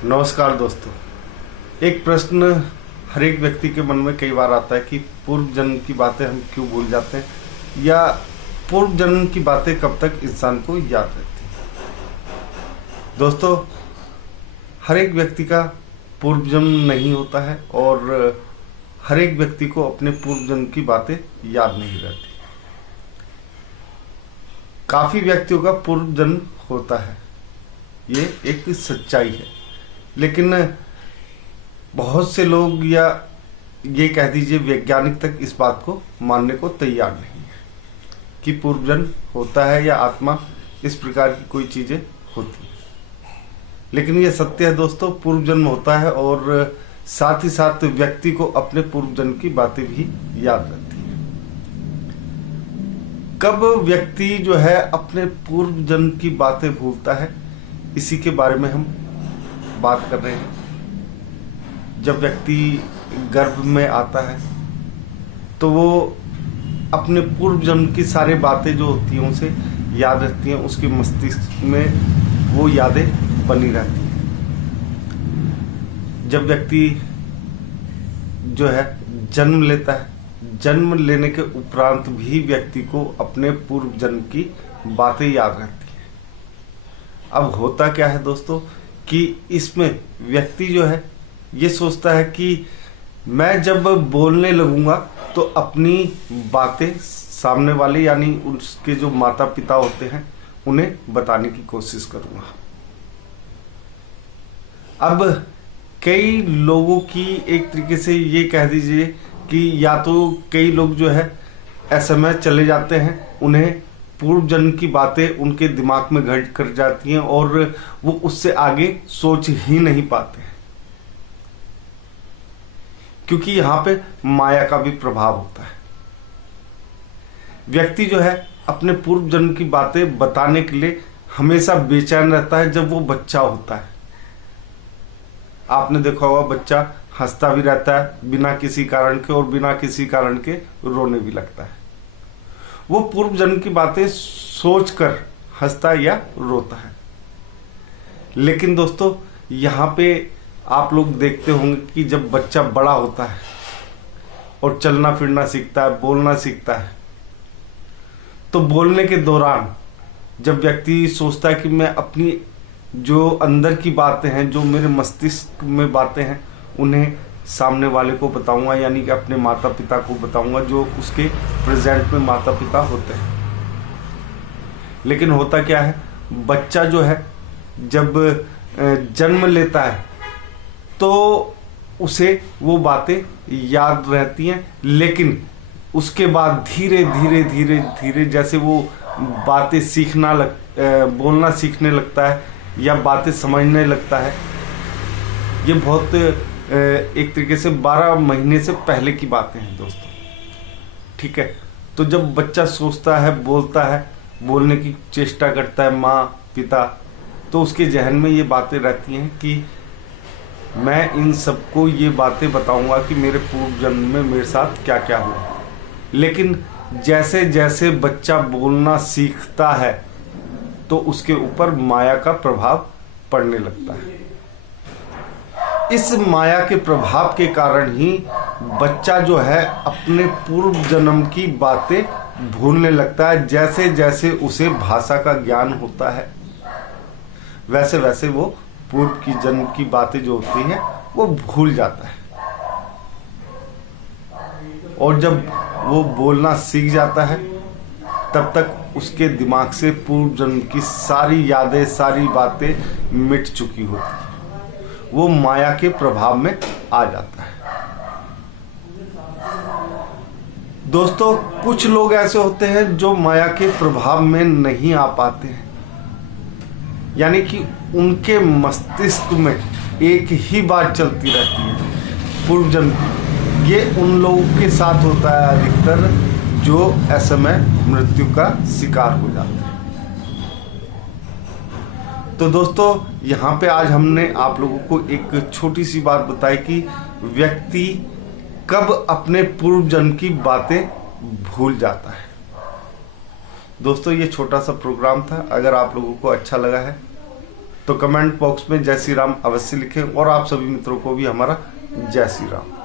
नमस्कार दोस्तों। एक प्रश्न हर एक व्यक्ति के मन में कई बार आता है कि पूर्व जन्म की बातें हम क्यों भूल जाते हैं, या पूर्व जन्म की बातें कब तक इंसान को याद रहती हैं। दोस्तों, हर एक व्यक्ति का पूर्व जन्म नहीं होता है और हर एक व्यक्ति को अपने पूर्व जन्म की बातें याद नहीं रहती। काफी व्यक्तियों का पूर्व जन्म होता है, ये एक सच्चाई है, लेकिन बहुत से लोग या ये कह दीजिए वैज्ञानिक तक इस बात को मानने को तैयार नहीं है कि पूर्व जन्म होता है या आत्मा इस प्रकार की कोई चीजें होती हैं। लेकिन ये सत्य है दोस्तों, पूर्व जन्म होता है और साथ ही साथ व्यक्ति को अपने पूर्व जन्म की बातें भी याद रहती हैं। कब व्यक्ति जो है अपने पूर्व जन्म की बातें भूलता है, इसी के बारे में हम बात कर रहे हैं। जब व्यक्ति गर्भ में आता है तो वो अपने पूर्व जन्म की सारी बातें जो होती हैं उसे याद रहती हैं, उसके मस्तिष्क में वो यादें बनी रहती हैं। जब व्यक्ति जो है जन्म लेता है, जन्म लेने के उपरांत भी व्यक्ति को अपने पूर्व जन्म की बातें याद रहती हैं। अब होता क्या है दोस्तों कि इसमें व्यक्ति जो है ये सोचता है कि मैं जब बोलने लगूंगा तो अपनी बातें सामने वाले यानी उसके जो माता पिता होते हैं उन्हें बताने की कोशिश करूंगा। अब कई लोगों की एक तरीके से ये कह दीजिए कि या तो कई लोग जो है ऐसे चले जाते हैं, उन्हें पूर्व जन्म की बातें उनके दिमाग में घर कर जाती हैं और वो उससे आगे सोच ही नहीं पाते हैं, क्योंकि यहां पे माया का भी प्रभाव होता है। व्यक्ति जो है अपने पूर्व जन्म की बातें बताने के लिए हमेशा बेचैन रहता है जब वो बच्चा होता है। आपने देखा होगा बच्चा हंसता भी रहता है बिना किसी कारण के और बिना किसी कारण के रोने भी लगता है। वो पूर्व जन्म की बातें सोचकर हंसता या रोता है। लेकिन दोस्तों, यहाँ पे आप लोग देखते होंगे कि जब बच्चा बड़ा होता है और चलना फिरना सीखता है, बोलना सीखता है, तो बोलने के दौरान जब व्यक्ति सोचता है कि मैं अपनी जो अंदर की बातें हैं, जो मेरे मस्तिष्क में बातें हैं, उन्हें सामने वाले को बताऊंगा, यानी कि अपने माता पिता को बताऊंगा, जो उसके प्रेजेंट में माता पिता होते हैं। लेकिन होता क्या है, बच्चा जो है जब जन्म लेता है तो उसे वो बातें याद रहती हैं, लेकिन उसके बाद धीरे धीरे धीरे धीरे जैसे वो बातें बोलना सीखने लगता है या बातें समझने लगता है, ये बहुत एक तरीके से 12 महीने से पहले की बातें हैं दोस्तों। ठीक है, तो जब बच्चा सोचता है, बोलता है, बोलने की चेष्टा करता है माँ पिता, तो उसके जहन में ये बातें रहती हैं कि मैं इन सबको ये बातें बताऊंगा कि मेरे पूर्व जन्म में मेरे साथ क्या क्या हुआ। लेकिन जैसे जैसे बच्चा बोलना सीखता है तो उसके ऊपर माया का प्रभाव पड़ने लगता है। इस माया के प्रभाव के कारण ही बच्चा जो है अपने पूर्व जन्म की बातें भूलने लगता है। जैसे जैसे उसे भाषा का ज्ञान होता है, वैसे वैसे वो पूर्व की जन्म की बातें जो होती हैं वो भूल जाता है। और जब वो बोलना सीख जाता है तब तक उसके दिमाग से पूर्व जन्म की सारी यादें, सारी बातें मिट चुकी होती हैं। वो माया के प्रभाव में आ जाता है। दोस्तों, कुछ लोग ऐसे होते हैं जो माया के प्रभाव में नहीं आ पाते हैं, यानी कि उनके मस्तिष्क में एक ही बात चलती रहती है पूर्व जन्म की। ये उन लोगों के साथ होता है अधिकतर जो ऐसे में मृत्यु का शिकार हो जाते हैं। तो दोस्तों, यहाँ पे आज हमने आप लोगों को एक छोटी सी बात बताई कि व्यक्ति कब अपने पूर्व जन्म की बातें भूल जाता है। दोस्तों, ये छोटा सा प्रोग्राम था। अगर आप लोगों को अच्छा लगा है तो कमेंट बॉक्स में जय श्री राम अवश्य लिखें और आप सभी मित्रों को भी हमारा जय श्री राम।